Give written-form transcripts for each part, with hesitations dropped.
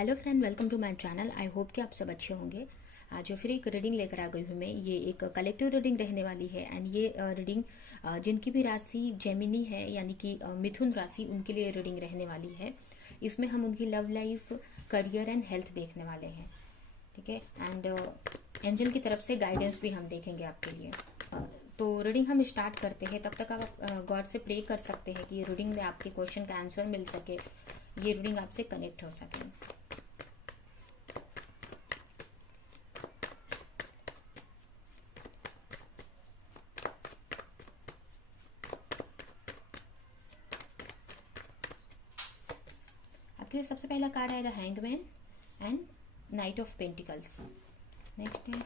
Hello friend, welcome to my channel. I hope कि आप सब अच्छे होंगे। आज फिर एक रीडिंग लेकर आ गई हूँ मैं। ये एक कलेक्टिव रीडिंग रहने वाली है एंड ये रीडिंग जिनकी भी राशि जेमिनी है यानी कि मिथुन राशि, उनके लिए रीडिंग रहने वाली है। इसमें हम उनकी love life, career and health देखने वाले हैं। ठीक है। एंड एंजल की तरफ से गाइडेंस भी हम देखेंगे आपके लिए। तो रीडिंग हम स्टार्ट करते हैं। तब तक आप गॉड से प्रे कर सकते हैं कि ये रीडिंग में आपके क्वेश्चन का आंसर मिल सके, ये रीडिंग आपसे कनेक्ट हो सके। आपके लिए सबसे पहला कार्ड आएगा hangman and night of pentacles. Next है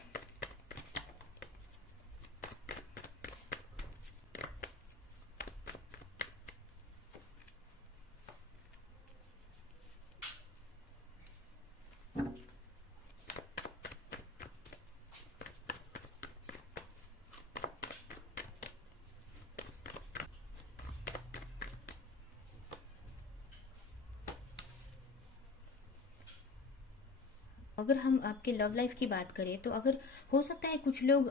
अगर हम आपके लव लाइफ की बात करें तो अगर हो सकता है कुछ लोग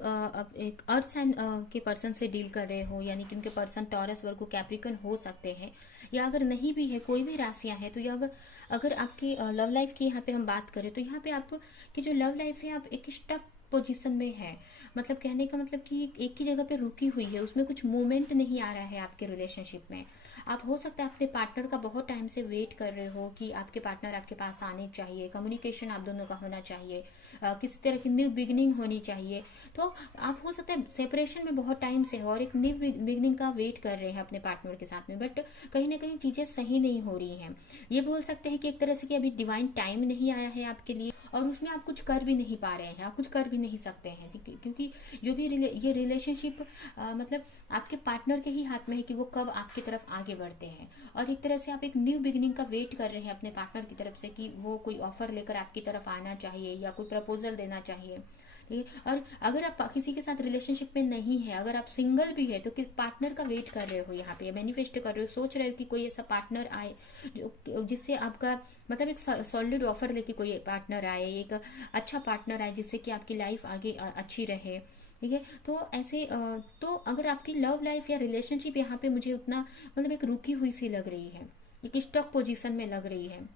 एक अर्थ साइन के पर्सन से डील कर रहे हो, यानी कि उनके पर्सन टॉरस, वर्गो, कैप्रिकन हो सकते हैं। या अगर नहीं भी है, कोई भी राशियां हैं, तो या अगर अगर आपकी लव लाइफ की यहाँ पे हम बात करें तो यहाँ पे आपकी जो लव लाइफ है, आप एक स्टक पोजीशन में है। मतलब कहने का मतलब कि एक ही जगह पे रुकी हुई है, उसमें कुछ मूवमेंट नहीं आ रहा है आपके रिलेशनशिप में। आप हो सकता है अपने पार्टनर का बहुत टाइम से वेट कर रहे हो कि आपके पार्टनर आपके पास आने चाहिए, कम्युनिकेशन आप दोनों का होना चाहिए, किसी तरह की न्यू बिगनिंग होनी चाहिए। तो आप हो सकता है सेपरेशन में बहुत टाइम से हो और एक न्यू बिगनिंग का वेट कर रहे हैं अपने पार्टनर के साथ में, बट कहीं ना कहीं चीजें सही नहीं हो रही हैं। ये बोल सकते हैं कि एक तरह से कि अभी डिवाइन टाइम नहीं आया है आपके लिए, और उसमें आप कुछ कर भी नहीं पा रहे हैं, आप कुछ कर भी नहीं सकते हैं। क्योंकि जो भी ये रिलेशनशिप मतलब आपके पार्टनर के ही हाथ में है कि वो कब आपकी तरफ आगे बढ़ते हैं। और एक तरह से आप एक न्यू बिगिनिंग का वेट कर रहे हैं अपने पार्टनर की तरफ से कि वो कोई ऑफर लेकर आपकी तरफ आना चाहिए या कोई प्रपोजल देना चाहिए। ठीक है। और अगर आप किसी के साथ रिलेशनशिप में नहीं है, अगर आप सिंगल भी है, तो किस पार्टनर का वेट कर रहे हो, यहाँ पे मैनिफेस्ट कर रहे हो, सोच रहे हो कि कोई ऐसा पार्टनर आए जो जिससे आपका मतलब एक सॉलिड ऑफर लेके कोई पार्टनर आए, एक अच्छा पार्टनर आए जिससे कि आपकी लाइफ आगे अच्छी रहे। ठीक है। तो ऐसे तो अगर आपकी लव लाइफ या रिलेशनशिप यहाँ पे मुझे उतना मतलब एक रुकी हुई सी लग रही है, एक स्टक पोजीशन में लग रही है।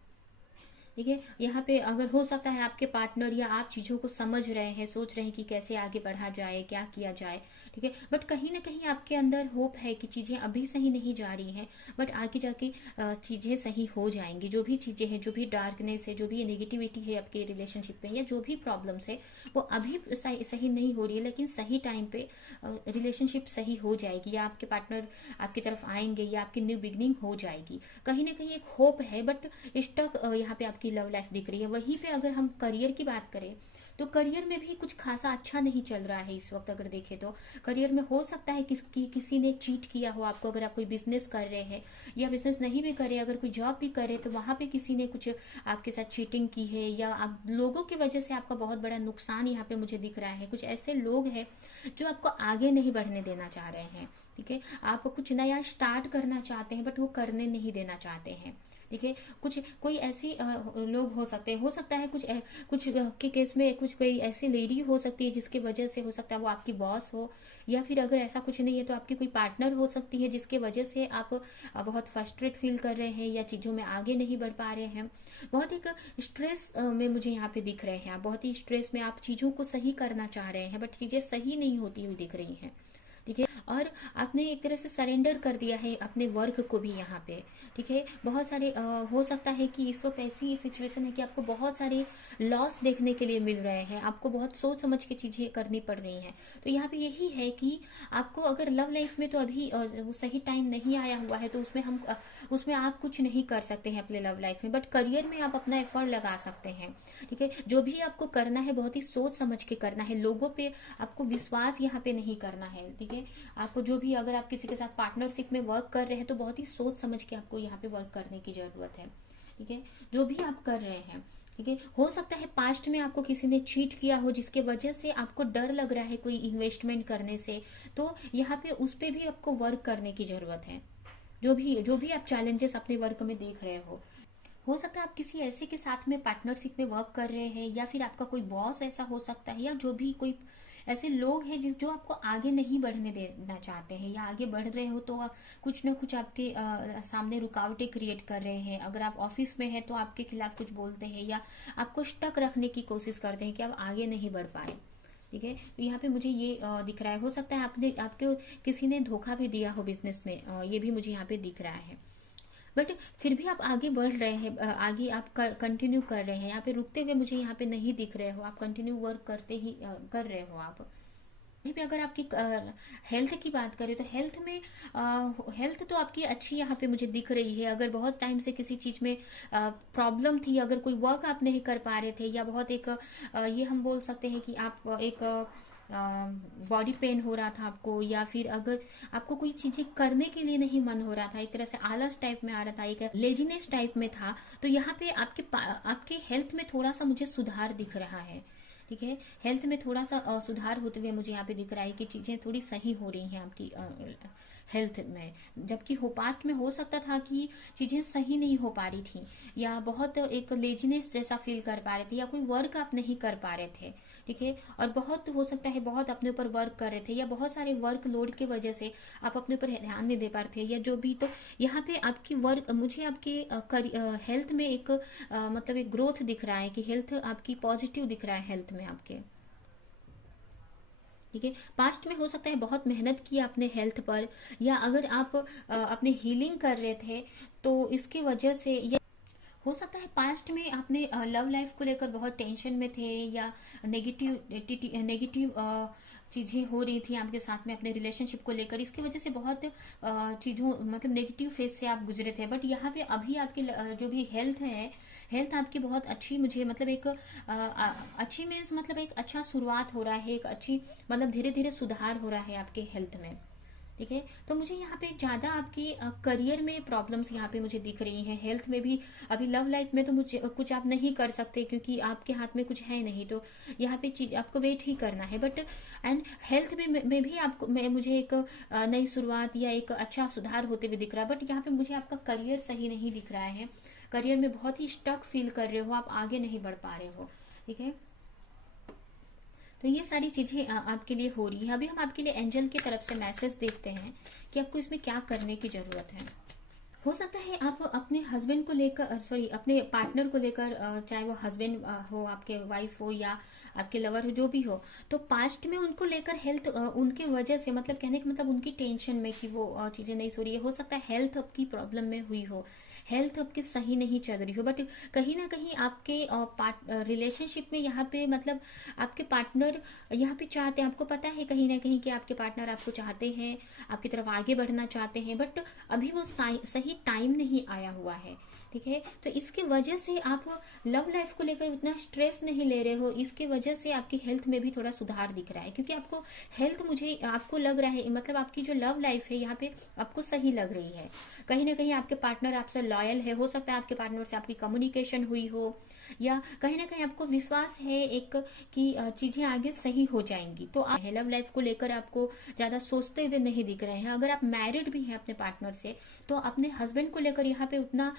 ठीक है। यहाँ पे अगर हो सकता है आपके पार्टनर या आप चीजों को समझ रहे हैं, सोच रहे हैं कि कैसे आगे बढ़ा जाए, क्या किया जाए। ठीक है। बट कहीं ना कहीं आपके अंदर होप है कि चीजें अभी सही नहीं जा रही हैं, बट आगे जाके चीजें सही हो जाएंगी। जो भी चीजें हैं, जो भी डार्कनेस है, जो भी नेगेटिविटी है आपके रिलेशनशिप में, या जो भी प्रॉब्लम्स है, वो अभी सही नहीं हो रही है, लेकिन सही टाइम पे रिलेशनशिप सही हो जाएगी, या आपके पार्टनर आपकी तरफ आएंगे, या आपकी न्यू बिगनिंग हो जाएगी। कहीं ना कहीं एक होप है, बट स्टक यहाँ पे आपकी लव लाइफ दिख रही है। वहीं पे अगर हम करियर की बात करें तो करियर में भी कुछ खासा अच्छा नहीं चल रहा है इस वक्त। अगर देखें तो करियर में हो सकता है किसी ने चीट किया हो आपको। अगर आप कोई बिजनेस कर रहे हैं या बिजनेस नहीं भी करे, अगर कोई जॉब भी करे, तो वहां पे किसी ने कुछ आपके साथ चीटिंग की है, या आप लोगों की वजह से आपका बहुत बड़ा नुकसान यहाँ पे मुझे दिख रहा है। कुछ ऐसे लोग हैं जो आपको आगे नहीं बढ़ने देना चाह रहे हैं। ठीक है। आप कुछ नया स्टार्ट करना चाहते हैं, बट वो करने नहीं देना चाहते हैं। ठीक है। कुछ कोई ऐसी लोग हो सकते हैं, हो सकता है कुछ के केस में कुछ कोई ऐसी लेडी हो सकती है जिसकी वजह से हो सकता है वो आपकी बॉस हो, या फिर अगर ऐसा कुछ नहीं है तो आपकी कोई पार्टनर हो सकती है जिसके वजह से आप बहुत फ्रस्ट्रेट फील कर रहे हैं या चीजों में आगे नहीं बढ़ पा रहे हैं। बहुत एक स्ट्रेस में मुझे यहाँ पे दिख रहे हैं। आप बहुत ही स्ट्रेस में आप चीजों को सही करना चाह रहे हैं, बट चीजें सही नहीं होती हुई दिख रही हैं। ठीक है। और आपने एक तरह से सरेंडर कर दिया है अपने वर्क को भी यहाँ पे। ठीक है। बहुत सारे हो सकता है कि इस वक्त ऐसी सिचुएशन है कि आपको बहुत सारे लॉस देखने के लिए मिल रहे हैं, आपको बहुत सोच समझ के चीजें करनी पड़ रही हैं। तो यहाँ पे यही है कि आपको अगर लव लाइफ में तो अभी वो सही टाइम नहीं आया हुआ है, तो उसमें आप कुछ नहीं कर सकते हैं अपने लव लाइफ में, बट करियर में आप अपना एफर्ट लगा सकते हैं। ठीक है। जो भी आपको करना है बहुत ही सोच समझ के करना है, लोगों पे आपको विश्वास यहाँ पे नहीं करना है। ठीक है। आपको जो भी, अगर आप किसी के साथ पार्टनरशिप में वर्क कर रहे हैं तो बहुत ही सोच समझ के आपको यहाँ पे वर्क करने की जरूरत है। ठीक है। जो भी आप कर रहे हैं, ठीक है। हो सकता है पास्ट में आपको किसी ने चीट किया हो जिसके वजह से आपको डर लग रहा है कोई इन्वेस्टमेंट करने से, तो यहाँ पे उस पे भी आपको वर्क करने की जरूरत है। जो भी आप चैलेंजेस अपने वर्क में देख रहे हो हो सकता है आप किसी ऐसे के साथ में पार्टनरशिप में वर्क कर रहे हैं, या फिर आपका कोई बॉस ऐसा हो सकता है, या जो भी कोई ऐसे लोग हैं जिस जो आपको आगे नहीं बढ़ने देना चाहते हैं, या आगे बढ़ रहे हो तो कुछ ना कुछ आपके सामने रुकावटें क्रिएट कर रहे हैं। अगर आप ऑफिस में हैं तो आपके खिलाफ कुछ बोलते हैं, या आपको स्टक रखने की कोशिश करते हैं कि आप आगे नहीं बढ़ पाए। ठीक है, तो यहाँ पे मुझे ये दिख रहा है। हो सकता है आपने आपके किसी ने धोखा भी दिया हो बिजनेस में, ये भी मुझे यहाँ पे दिख रहा है। बट फिर भी आप आगे बढ़ रहे हैं, आगे आप कंटिन्यू कर रहे हैं। यहाँ पे रुकते हुए मुझे यहाँ पे नहीं दिख रहे हो, आप कंटिन्यू वर्क करते ही कर रहे हो आप। वहीं पे अगर आपकी हेल्थ की बात करें तो हेल्थ तो आपकी अच्छी यहाँ पे मुझे दिख रही है। अगर बहुत टाइम से किसी चीज में प्रॉब्लम थी, अगर कोई वर्क आप नहीं कर पा रहे थे, या बहुत एक ये हम बोल सकते हैं कि आप एक बॉडी पेन हो रहा था आपको, या फिर अगर आपको कोई चीजें करने के लिए नहीं मन हो रहा था, एक तरह से आलस टाइप में आ रहा था, एक लेजीनेस टाइप में था, तो यहाँ पे आपके हेल्थ में थोड़ा सा मुझे सुधार दिख रहा है। ठीक है, हेल्थ में थोड़ा सा सुधार होते हुए मुझे यहाँ पे दिख रहा है कि चीजें थोड़ी सही हो रही हैं आपकी हेल्थ में। जबकि पास्ट में हो सकता था कि चीजें सही नहीं हो पा रही थी, या बहुत एक लेजीनेस जैसा फील कर पा रहे थे, या कोई वर्क आप नहीं कर पा रहे थे। ठीक है, और बहुत हो सकता है बहुत अपने ऊपर वर्क कर रहे थे, या बहुत सारे वर्क लोड की वजह से आप अपने ऊपर ध्यान नहीं दे पा रहे थे, या जो भी। तो यहाँ पे आपकी वर्क मुझे आपके हेल्थ में एक मतलब एक ग्रोथ दिख रहा है, कि हेल्थ आपकी पॉजिटिव दिख रहा है हेल्थ में आपके। ठीक है, पास्ट में हो सकता है बहुत मेहनत की आपने हेल्थ पर, या अगर आप अपने हीलिंग कर रहे थे तो इसकी वजह से, या हो सकता है पास्ट में आपने लव लाइफ को लेकर बहुत टेंशन में थे, या नेगेटिव नेगेटिव चीजें हो रही थी आपके साथ में अपने रिलेशनशिप को लेकर, इसकी वजह से बहुत चीजों मतलब नेगेटिव फेज से आप गुजरे थे। बट यहाँ पे अभी आपकी जो भी हेल्थ है, हेल्थ आपकी बहुत अच्छी, मुझे मतलब एक अच्छी मीन्स मतलब एक अच्छा शुरुआत हो रहा है, एक अच्छी मतलब धीरे धीरे सुधार हो रहा है आपके हेल्थ में। ठीक है, तो मुझे यहाँ पे ज्यादा आपके करियर में प्रॉब्लम्स यहाँ पे मुझे दिख रही हैं, हेल्थ में भी। अभी लव लाइफ में तो मुझे कुछ आप नहीं कर सकते, क्योंकि आपके हाथ में कुछ है नहीं, तो यहाँ पे चीज आपको वेट ही करना है। बट एंड हेल्थ में भी आपको मुझे एक नई शुरुआत या एक अच्छा सुधार होते हुए दिख रहा है। बट यहाँ पे मुझे आपका करियर सही नहीं दिख रहा है, करियर में बहुत ही स्टक फील कर रहे हो, आप आगे नहीं बढ़ पा रहे हो। ठीक है, तो ये सारी चीजें आपके लिए हो रही है। अभी हम आपके लिए एंजल की तरफ से मैसेज देखते हैं कि आपको इसमें क्या करने की जरूरत है। हो सकता है आप अपने हस्बैंड को लेकर, सॉरी अपने पार्टनर को लेकर, चाहे वो हस्बैंड हो, आपके वाइफ हो, या आपके लवर हो, जो भी हो, तो पास्ट में उनको लेकर हेल्थ उनके वजह से, मतलब कहने का मतलब उनकी टेंशन में कि वो चीजें नहीं सो रही है। हो सकता है हेल्थ आपकी प्रॉब्लम में हुई हो, हेल्थ आपकी सही नहीं चल रही हो, बट कहीं ना कहीं आपके रिलेशनशिप में यहाँ पे मतलब आपके पार्टनर यहाँ पे चाहते हैं, आपको पता है कहीं ना कहीं कि आपके पार्टनर आपको चाहते हैं, आपकी तरफ आगे बढ़ना चाहते हैं, बट अभी वो सही टाइम नहीं आया हुआ है। ठीक है, तो इसकी वजह से आप लव लाइफ को लेकर उतना स्ट्रेस नहीं ले रहे हो, इसके वजह से आपकी हेल्थ में भी थोड़ा सुधार दिख रहा है। क्योंकि आपको हेल्थ, मुझे आपको लग रहा है मतलब आपकी जो लव लाइफ है यहाँ पे आपको सही लग रही है। कहीं ना कहीं आपके पार्टनर आपसे लॉयल है, हो सकता है आपके पार्टनर से आपकी कम्युनिकेशन हुई हो, या कहीं ना कहीं आपको विश्वास है एक कि चीजें आगे सही हो जाएंगी। तो आप लव लाइफ को लेकर आपको ज्यादा सोचते हुए नहीं दिख रहे हैं। अगर आप मैरिड भी हैं अपने पार्टनर से, तो अपने हस्बैंड को लेकर यहाँ पे उतना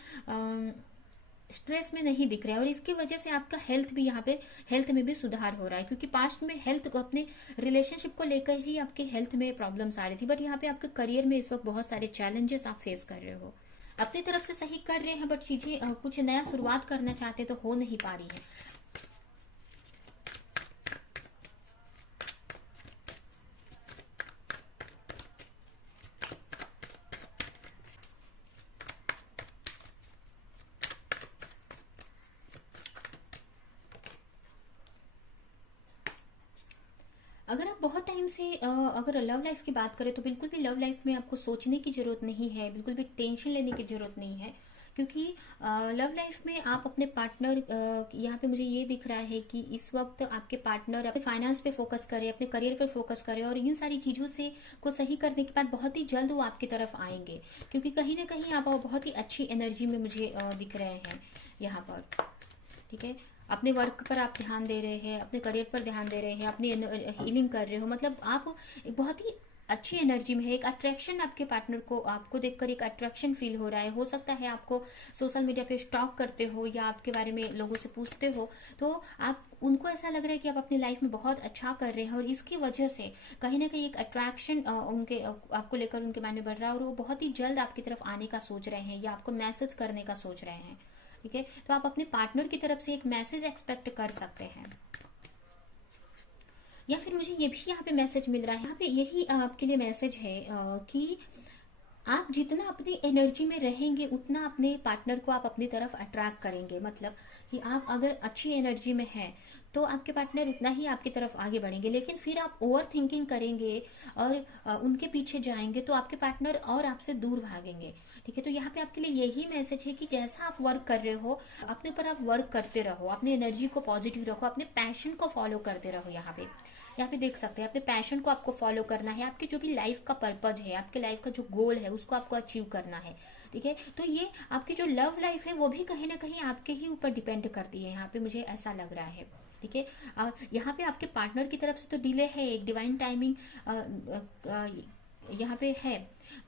स्ट्रेस में नहीं दिख रहा है, और इसकी वजह से आपका हेल्थ भी यहाँ पे, हेल्थ में भी सुधार हो रहा है। क्योंकि पास्ट में हेल्थ को, अपने रिलेशनशिप को लेकर ही आपके हेल्थ में प्रॉब्लम्स आ रही थी, बट यहाँ पे आपके करियर में इस वक्त बहुत सारे चैलेंजेस आप फेस कर रहे हो। अपनी तरफ से सही कर रहे हैं, बट चीजें कुछ नया शुरुआत करना चाहते तो हो नहीं पा रही है। अगर आप बहुत टाइम से अगर लव लाइफ की बात करें तो बिल्कुल भी लव लाइफ में आपको सोचने की जरूरत नहीं है, बिल्कुल भी टेंशन लेने की जरूरत नहीं है। क्योंकि लव लाइफ में आप अपने पार्टनर, यहाँ पे मुझे ये दिख रहा है कि इस वक्त आपके पार्टनर अपने फाइनेंस पे फोकस करे, अपने करियर पर फोकस करे, और इन सारी चीजों से को सही करने के बाद बहुत ही जल्द वो आपकी तरफ आएंगे। क्योंकि कहीं ना कहीं आप बहुत ही अच्छी एनर्जी में मुझे दिख रहे हैं यहाँ पर। ठीक है, अपने वर्क पर आप ध्यान दे रहे हैं, अपने करियर पर ध्यान दे रहे हैं, अपनी हीलिंग कर रहे हो, मतलब आप एक बहुत ही अच्छी एनर्जी में है, एक अट्रैक्शन आपके पार्टनर को आपको देखकर एक अट्रैक्शन फील हो रहा है। हो सकता है आपको सोशल मीडिया पे स्टॉक करते हो या आपके बारे में लोगों से पूछते हो, तो आप उनको ऐसा लग रहा है कि आप अपनी लाइफ में बहुत अच्छा कर रहे हैं, और इसकी वजह से कहीं ना कहीं एक अट्रैक्शन उनके आपको लेकर उनके मायने बढ़ रहा है, और वो बहुत ही जल्द आपकी तरफ आने का सोच रहे हैं या आपको मैसेज करने का सोच रहे हैं। ठीक है, तो आप अपने पार्टनर की तरफ से एक मैसेज एक्सपेक्ट कर सकते हैं। या फिर मुझे ये भी यहाँ पे मैसेज मिल रहा है, यहाँ पे यही आपके लिए मैसेज है कि आप जितना अपनी एनर्जी में रहेंगे उतना अपने पार्टनर को आप अपनी तरफ अट्रैक्ट करेंगे। मतलब कि आप अगर अच्छी एनर्जी में हैं तो आपके पार्टनर उतना ही आपकी तरफ आगे बढ़ेंगे, लेकिन फिर आप ओवर थिंकिंग करेंगे और उनके पीछे जाएंगे तो आपके पार्टनर और आपसे दूर भागेंगे। ठीक है, तो यहाँ पे आपके लिए यही मैसेज है कि जैसा आप वर्क कर रहे हो अपने ऊपर आप वर्क करते रहो, अपनी एनर्जी को पॉजिटिव रखो, अपने पैशन को फॉलो करते रहो। यहाँ पे देख सकते हैं अपने पैशन को आपको फॉलो करना है, आपकी जो भी लाइफ का पर्पज है, आपके लाइफ का जो गोल है उसको आपको अचीव करना है। ठीक है, तो ये आपकी जो लव लाइफ है वो भी कहीं ना कहीं आपके ही ऊपर डिपेंड करती है, यहाँ पे मुझे ऐसा लग रहा है। ठीक है, यहाँ पे आपके पार्टनर की तरफ से तो डिले है, एक डिवाइन टाइमिंग यहाँ पे है,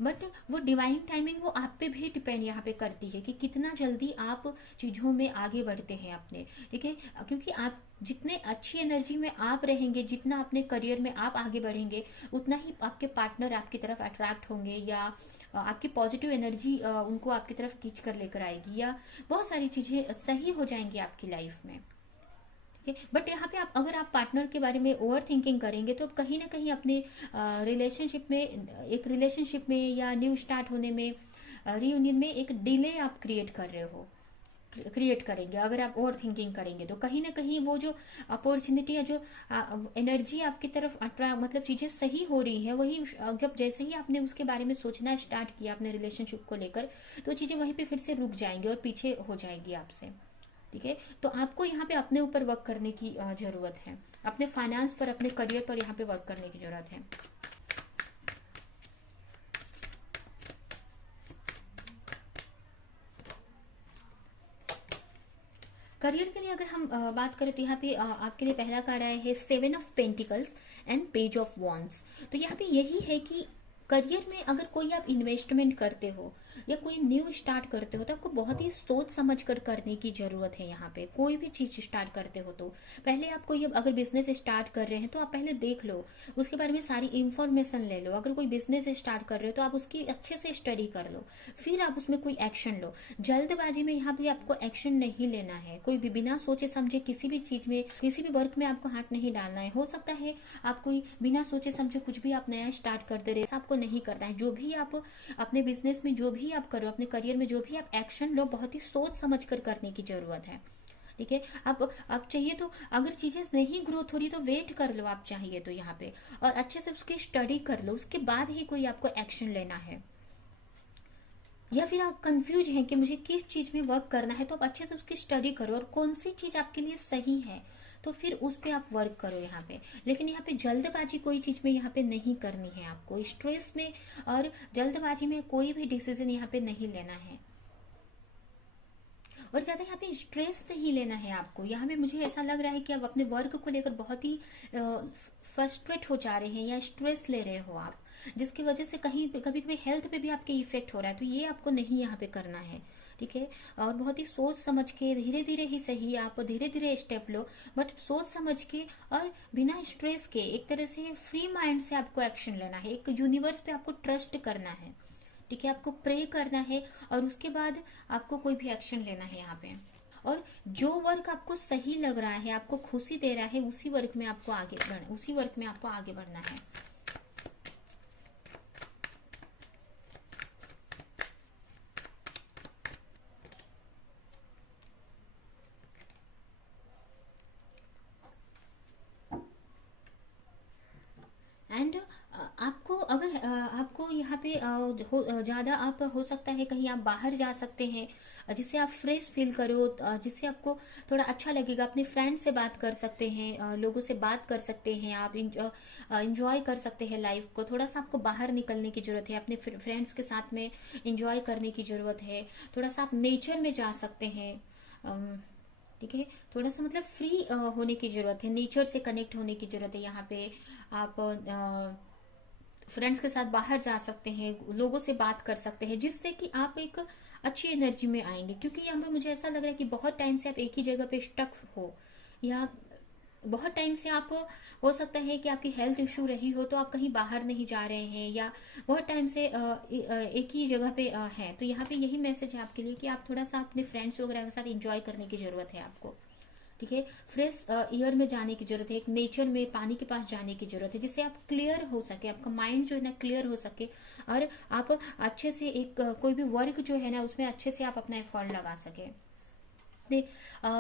बट वो डिवाइन टाइमिंग वो आप पे भी डिपेंड यहाँ पे करती है कि कितना जल्दी आप चीजों में आगे बढ़ते हैं अपने। ठीक है, क्योंकि आप जितने अच्छी एनर्जी में आप रहेंगे, जितना अपने करियर में आप आगे बढ़ेंगे, उतना ही आपके पार्टनर आपकी तरफ अट्रैक्ट होंगे, या आपकी पॉजिटिव एनर्जी उनको आपकी तरफ खींच कर लेकर आएगी, या बहुत सारी चीजें सही हो जाएंगी आपकी लाइफ में। ठीक है, बट यहाँ पे आप अगर आप पार्टनर के बारे में ओवर थिंकिंग करेंगे तो कहीं ना कहीं अपने रिलेशनशिप में, एक रिलेशनशिप में या न्यू स्टार्ट होने में, रियूनियन में एक डिले आप क्रिएट करेंगे। अगर आप ओवर थिंकिंग करेंगे तो कहीं ना कहीं वो जो अपॉर्चुनिटी या जो एनर्जी आपकी तरफ अट्रा मतलब चीजें सही हो रही है, वही जब जैसे ही आपने उसके बारे में सोचना स्टार्ट किया अपने रिलेशनशिप को लेकर, तो चीजें वहीं पे फिर से रुक जाएंगी और पीछे हो जाएगी आपसे। ठीक है, तो आपको यहाँ पे अपने ऊपर वर्क करने की जरूरत है, अपने फाइनेंस पर, अपने करियर पर यहाँ पे वर्क करने की जरूरत है। करियर के लिए अगर हम बात करें तो यहाँ पे आपके लिए पहला कार्ड आया है 7 of pentacles and page of wands. तो यहाँ पे यही है कि करियर में अगर कोई आप इन्वेस्टमेंट करते हो या कोई न्यू स्टार्ट करते हो तो आपको बहुत ही सोच समझ कर करने की जरूरत है। यहाँ पे कोई भी चीज स्टार्ट करते हो तो पहले आप कोई अगर बिजनेस स्टार्ट कर रहे हैं तो आप पहले देख लो, उसके बारे में सारी इंफॉर्मेशन ले लो। अगर कोई बिजनेस स्टार्ट कर रहे हो तो आप उसकी अच्छे से स्टडी कर लो, फिर आप उसमें कोई एक्शन लो। जल्दबाजी में यहाँ पे आपको एक्शन नहीं लेना है, कोई भी बिना सोचे समझे किसी भी चीज में, किसी भी वर्क में आपको हाथ नहीं डालना है। हो सकता है आप कोई बिना सोचे समझे कुछ भी आप नया स्टार्ट करते रहे, आपको नहीं करना है। जो भी आप अपने बिजनेस में, जो भी आप करो, अपने करियर में जो भी आप एक्शन लो, बहुत ही सोच समझ कर करने की जरूरत है। ठीक है, आप चाहिए तो अगर चीजें नहीं ग्रोथ हो रही तो वेट कर लो आप चाहिए तो यहाँ पे, और अच्छे से उसकी स्टडी कर लो, उसके बाद ही कोई आपको एक्शन लेना है। या फिर आप कंफ्यूज हैं कि मुझे किस चीज में वर्क करना है, तो आप अच्छे से उसकी स्टडी करो और कौन सी चीज आपके लिए सही है तो फिर उस पे आप वर्क करो यहाँ पे। लेकिन यहाँ पे जल्दबाजी कोई चीज में यहाँ पे नहीं करनी है आपको, स्ट्रेस में और जल्दबाजी में कोई भी डिसीजन यहाँ पे नहीं लेना है, और ज्यादा यहाँ पे स्ट्रेस नहीं लेना है आपको। यहाँ पे मुझे ऐसा लग रहा है कि आप अपने वर्क को लेकर बहुत ही फ्रस्ट्रेट हो जा रहे हैं या स्ट्रेस ले रहे हो आप, जिसकी वजह से कहीं कभी कभी हेल्थ पे भी आपके इफेक्ट हो रहा है, तो ये आपको नहीं यहाँ पे करना है। ठीक है, और बहुत ही सोच समझ के धीरे धीरे ही सही, आप धीरे धीरे स्टेप लो, बट सोच समझ के और बिना स्ट्रेस के, एक तरह से फ्री माइंड से आपको एक्शन लेना है। एक यूनिवर्स पे आपको ट्रस्ट करना है। ठीक है, आपको प्रे करना है और उसके बाद आपको कोई भी एक्शन लेना है यहाँ पे। और जो वर्क आपको सही लग रहा है, आपको खुशी दे रहा है, उसी वर्क में आपको आगे बढ़ना है। एंड आपको अगर आपको यहाँ पे ज्यादा आप हो सकता है कहीं आप बाहर जा सकते हैं, जिससे आप फ्रेश फील करो, जिससे आपको थोड़ा अच्छा लगेगा। अपने फ्रेंड से बात कर सकते हैं, लोगों से बात कर सकते हैं, आप इंजॉय कर सकते हैं लाइफ को। थोड़ा सा आपको बाहर निकलने की जरूरत है, अपने फ्रेंड्स के साथ में इंजॉय करने की जरूरत है। थोड़ा सा आप नेचर में जा सकते हैं। ठीक है, थोड़ा सा मतलब फ्री होने की जरूरत है, नेचर से कनेक्ट होने की जरूरत है। यहाँ पे आप फ्रेंड्स के साथ बाहर जा सकते हैं, लोगों से बात कर सकते हैं, जिससे कि आप एक अच्छी एनर्जी में आएंगे। क्योंकि यहाँ पे मुझे ऐसा लग रहा है कि बहुत टाइम से आप एक ही जगह पे स्टक हो, या बहुत टाइम से आप, हो सकता है कि आपकी हेल्थ इशू रही हो तो आप कहीं बाहर नहीं जा रहे हैं, या बहुत टाइम से एक ही जगह पे हैं। तो यहाँ पे यही मैसेज है आपके लिए कि आप थोड़ा सा अपने फ्रेंड्स वगैरह के साथ एंजॉय करने की जरूरत है आपको। ठीक है, फ्रेश एयर में जाने की जरूरत है, एक नेचर में, पानी के पास जाने की जरूरत है, जिससे आप क्लियर हो सके, आपका माइंड जो है ना क्लियर हो सके, और आप अच्छे से एक कोई भी वर्क जो है ना उसमें अच्छे से आप अपना एफर्ट लगा सके। अपने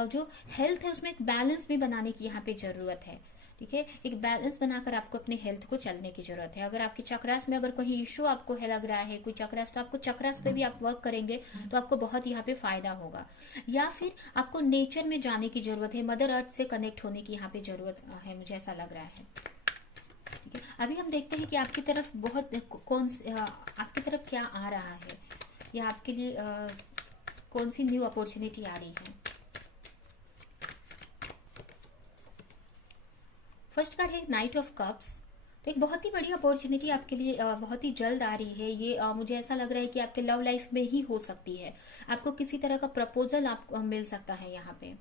जो हेल्थ है उसमें एक बैलेंस भी बनाने की यहाँ पे जरूरत है। ठीक है, एक बैलेंस बनाकर आपको अपने हेल्थ को चलने की जरूरत है। अगर आपके चक्रास में अगर कोई इश्यू आपको है लग रहा है, कोई चक्रास, तो आपको चक्रास पे भी आप वर्क करेंगे तो आपको बहुत यहाँ पे फायदा होगा। या फिर आपको नेचर में जाने की जरूरत है, मदर अर्थ से कनेक्ट होने की यहाँ पे जरूरत है, मुझे ऐसा लग रहा है। ठीक है, अभी हम देखते हैं कि आपकी तरफ आपकी तरफ क्या आ रहा है, या आपके लिए कौन सी न्यू अपॉर्चुनिटी आ रही है। फर्स्ट कार्ड है नाइट ऑफ कप्स। तो एक बहुत ही बड़ी अपॉर्चुनिटी आपके लिए बहुत ही जल्द आ रही है। ये मुझे ऐसा लग रहा है कि आपके लव लाइफ में ही हो सकती है। आपको किसी तरह का प्रपोजल आपको मिल सकता है यहाँ पे।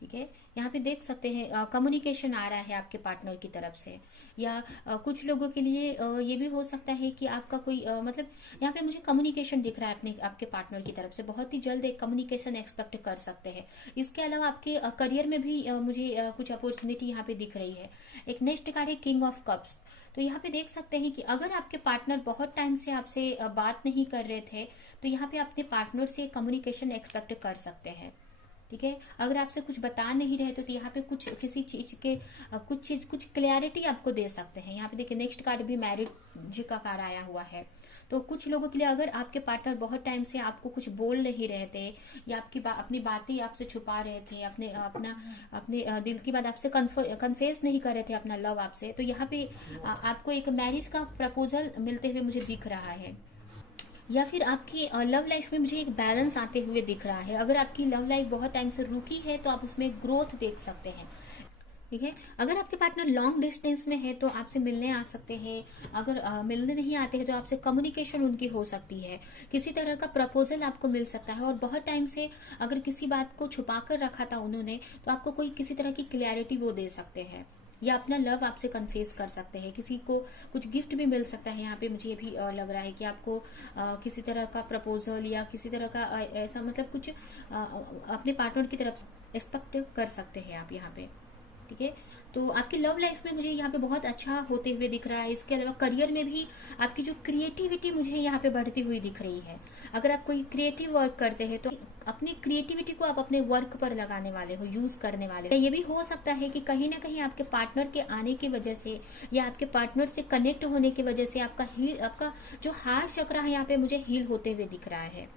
ठीक है, यहाँ पे देख सकते हैं कम्युनिकेशन आ रहा है आपके पार्टनर की तरफ से, या कुछ लोगों के लिए ये भी हो सकता है कि आपका कोई मतलब यहाँ पे मुझे कम्युनिकेशन दिख रहा है अपने आपके पार्टनर की तरफ से। बहुत ही जल्द एक कम्युनिकेशन एक्सपेक्ट कर सकते हैं। इसके अलावा आपके करियर में भी मुझे कुछ अपॉर्चुनिटी यहाँ पे दिख रही है। एक नेक्स्ट कार्ड है किंग ऑफ कप्स। तो यहाँ पे देख सकते हैं कि अगर आपके पार्टनर बहुत टाइम से आपसे बात नहीं कर रहे थे, तो यहाँ पे अपने पार्टनर से कम्युनिकेशन एक्सपेक्ट कर सकते हैं। ठीक है, अगर आपसे कुछ बता नहीं रहे तो यहाँ पे कुछ किसी चीज के कुछ क्लैरिटी आपको दे सकते हैं। यहाँ पे देखिए नेक्स्ट कार्ड भी मैरिज का कार्ड आया हुआ है। तो कुछ लोगों के लिए अगर आपके पार्टनर बहुत टाइम से आपको कुछ बोल नहीं रहे थे, या अपनी बातें आपसे छुपा रहे थे, अपने दिल की बात आपसे कन्फेस नहीं कर रहे थे अपना लव आपसे, तो यहाँ पे आपको एक मैरिज का प्रपोजल मिलते हुए मुझे दिख रहा है। या फिर आपकी लव लाइफ में मुझे एक बैलेंस आते हुए दिख रहा है। अगर आपकी लव लाइफ बहुत टाइम से रुकी है तो आप उसमें ग्रोथ देख सकते हैं। ठीक है, अगर आपके पार्टनर लॉन्ग डिस्टेंस में है तो आपसे मिलने आ सकते हैं। अगर मिलने नहीं आते हैं तो आपसे कम्युनिकेशन उनकी हो सकती है, किसी तरह का प्रपोजल आपको मिल सकता है। और बहुत टाइम से अगर किसी बात को छुपा कर रखा था उन्होंने, तो आपको कोई किसी तरह की क्लैरिटी वो दे सकते हैं, या अपना लव आपसे कन्फेस कर सकते हैं। किसी को कुछ गिफ्ट भी मिल सकता है। यहाँ पे मुझे ये भी लग रहा है कि आपको किसी तरह का प्रपोजल या किसी तरह का ऐसा मतलब कुछ अपने पार्टनर की तरफ एक्सपेक्ट कर सकते हैं आप यहाँ पे। ठीक है, तो आपकी लव लाइफ में मुझे यहाँ पे बहुत अच्छा होते हुए दिख रहा है। इसके अलावा करियर में भी आपकी जो क्रिएटिविटी मुझे यहाँ पे बढ़ती हुई दिख रही है। अगर आप कोई क्रिएटिव वर्क करते हैं तो अपनी क्रिएटिविटी को आप अपने वर्क पर लगाने वाले हो, यूज करने वाले हो। ये भी हो सकता है कि कहीं ना कहीं आपके पार्टनर के आने की वजह से, या आपके पार्टनर से कनेक्ट होने की वजह से आपका जो हार्ट चक्र है यहाँ पे मुझे हील होते हुए दिख रहा है।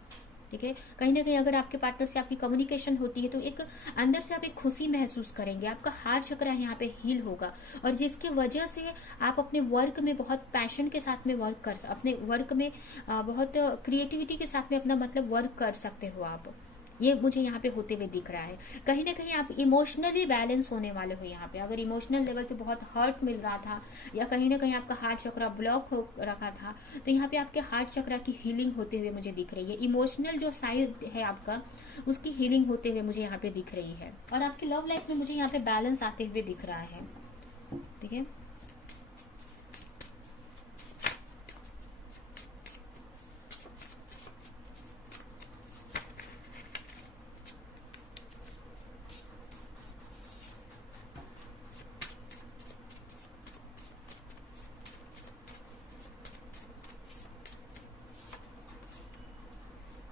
ठीक है, कहीं ना कहीं अगर आपके पार्टनर से आपकी कम्युनिकेशन होती है तो एक अंदर से आप एक खुशी महसूस करेंगे, आपका हार्ट चक्र यहाँ पे हील होगा, और जिसकी वजह से आप अपने वर्क में बहुत पैशन के साथ में अपने वर्क में बहुत क्रिएटिविटी के साथ में अपना मतलब वर्क कर सकते हो आप। ये मुझे यहाँ पे होते हुए दिख रहा है। कहीं ना कहीं आप इमोशनली बैलेंस होने वाले हो यहाँ पे। अगर इमोशनल लेवल पे बहुत हर्ट मिल रहा था, या कहीं ना कहीं आपका हार्ट चक्र ब्लॉक हो रखा था, तो यहाँ पे आपके हार्ट चक्र की हीलिंग होते हुए मुझे दिख रही है। इमोशनल जो साइड है आपका, उसकी हीलिंग होते हुए मुझे यहाँ पे दिख रही है। और आपकी लव लाइफ में मुझे यहाँ पे बैलेंस आते हुए दिख रहा है। ठीक है,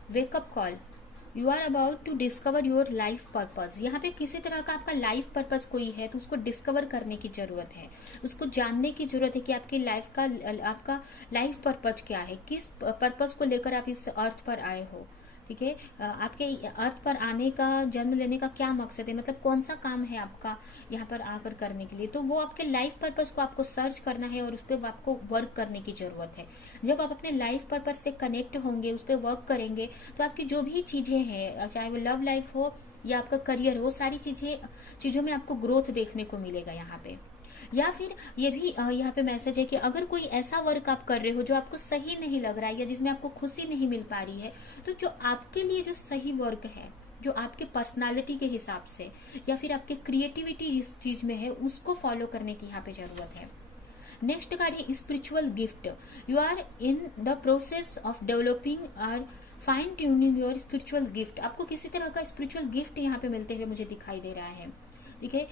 wake up call, you are about to discover your life purpose. यहाँ पे किसी तरह का आपका लाइफ पर्पज कोई है तो उसको डिस्कवर करने की जरूरत है, उसको जानने की जरूरत है कि आपकी लाइफ का आपका लाइफ पर्पज क्या है, किस पर्पज को लेकर आप इस अर्थ पर आए हो। ठीक है, आपके अर्थ पर आने का, जन्म लेने का क्या मकसद है, मतलब कौन सा काम है आपका यहाँ पर आकर करने के लिए। तो वो आपके लाइफ पर्पज को आपको सर्च करना है और उस पर आपको वर्क करने की जरूरत है। जब आप अपने लाइफ पर्पज से कनेक्ट होंगे, उस पर वर्क करेंगे, तो आपकी जो भी चीजें हैं, चाहे वो लव लाइफ हो या आपका करियर हो, सारी चीजों में आपको ग्रोथ देखने को मिलेगा यहाँ पे। या फिर ये भी यहाँ पे मैसेज है कि अगर कोई ऐसा वर्क आप कर रहे हो जो आपको सही नहीं लग रहा है या जिसमें आपको खुशी नहीं मिल पा रही है, तो जो आपके लिए जो सही वर्क है, जो आपके पर्सनालिटी के हिसाब से या फिर आपके क्रिएटिविटी जिस चीज में है, उसको फॉलो करने की यहाँ पे जरूरत है। नेक्स्ट कार्ड है spiritual gift. You are in the process of developing और fine tuning your spiritual gift. आपको किसी तरह का स्पिरिचुअल गिफ्ट यहाँ पे मिलते हुए मुझे दिखाई दे रहा है। ठीक है,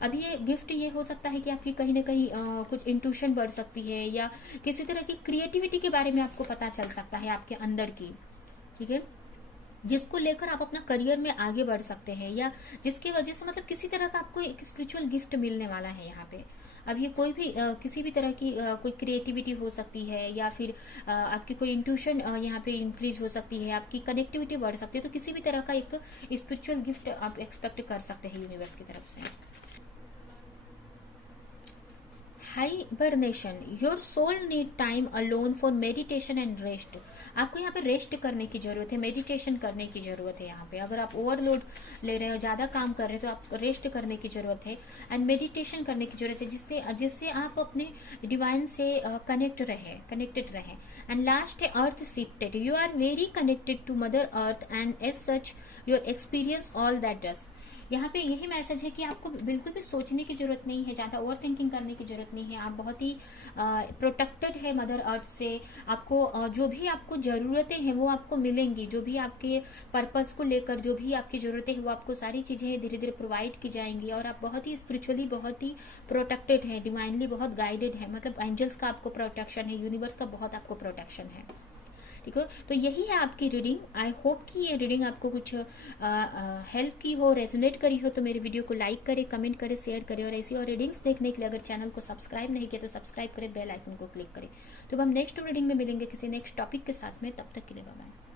अभी ये गिफ्ट ये हो सकता है कि आपकी कहीं ना कहीं कुछ इंट्यूशन बढ़ सकती है या किसी तरह की क्रिएटिविटी के बारे में आपको पता चल सकता है आपके अंदर की। ठीक है, जिसको लेकर आप अपना करियर में आगे बढ़ सकते हैं या जिसकी वजह से मतलब किसी तरह का आपको एक स्पिरिचुअल गिफ्ट मिलने वाला है यहाँ पे। अब ये कोई भी किसी भी तरह की कोई क्रिएटिविटी हो सकती है या फिर आपकी कोई इंट्यूशन यहाँ पे इंक्रीज हो सकती है, आपकी कनेक्टिविटी बढ़ सकती है, तो किसी भी तरह का एक स्पिरिचुअल गिफ्ट आप एक्सपेक्ट कर सकते हैं यूनिवर्स की तरफ से। Hibernation, your soul need time alone for meditation and rest. आपको यहाँ पे रेस्ट करने की जरूरत है, मेडिटेशन करने की जरूरत है। यहाँ पे अगर आप ओवरलोड ले रहे हो, ज्यादा काम कर रहे हो, तो आपको रेस्ट करने की जरूरत है एंड मेडिटेशन करने की जरूरत है, जिससे आप अपने डिवाइन से कनेक्टेड रहे। एंड लास्ट है earth shifted, you are very connected to mother earth and as such your experience all that does. यहाँ पे यही मैसेज है कि आपको बिल्कुल भी सोचने की जरूरत नहीं है, ज्यादा ओवर थिंकिंग करने की जरूरत नहीं है। आप बहुत ही प्रोटेक्टेड है मदर अर्थ से। आपको जो भी आपको जरूरतें हैं वो आपको मिलेंगी, जो भी आपके पर्पस को लेकर जो भी आपकी जरूरतें हैं वो आपको सारी चीजें धीरे धीरे प्रोवाइड की जाएंगी। और आप बहुत ही स्पिरिचुअली बहुत ही प्रोटेक्टेड है, डिवाइनली बहुत गाइडेड है, मतलब एंजल्स का आपको प्रोटेक्शन है, यूनिवर्स का बहुत आपको प्रोटेक्शन है। ठीक है, तो यही है आपकी रीडिंग। आई होप कि ये रीडिंग आपको कुछ हेल्प की हो, रेजोनेट करी हो। तो मेरे वीडियो को लाइक करें, कमेंट करें, शेयर करें और ऐसी और रीडिंग्स देखने के लिए अगर चैनल को सब्सक्राइब नहीं किया तो सब्सक्राइब करें, बेल आइकन को क्लिक करें। तो हम नेक्स्ट रीडिंग में मिलेंगे किसी नेक्स्ट टॉपिक के साथ में, तब तक के लिए बाय बाय।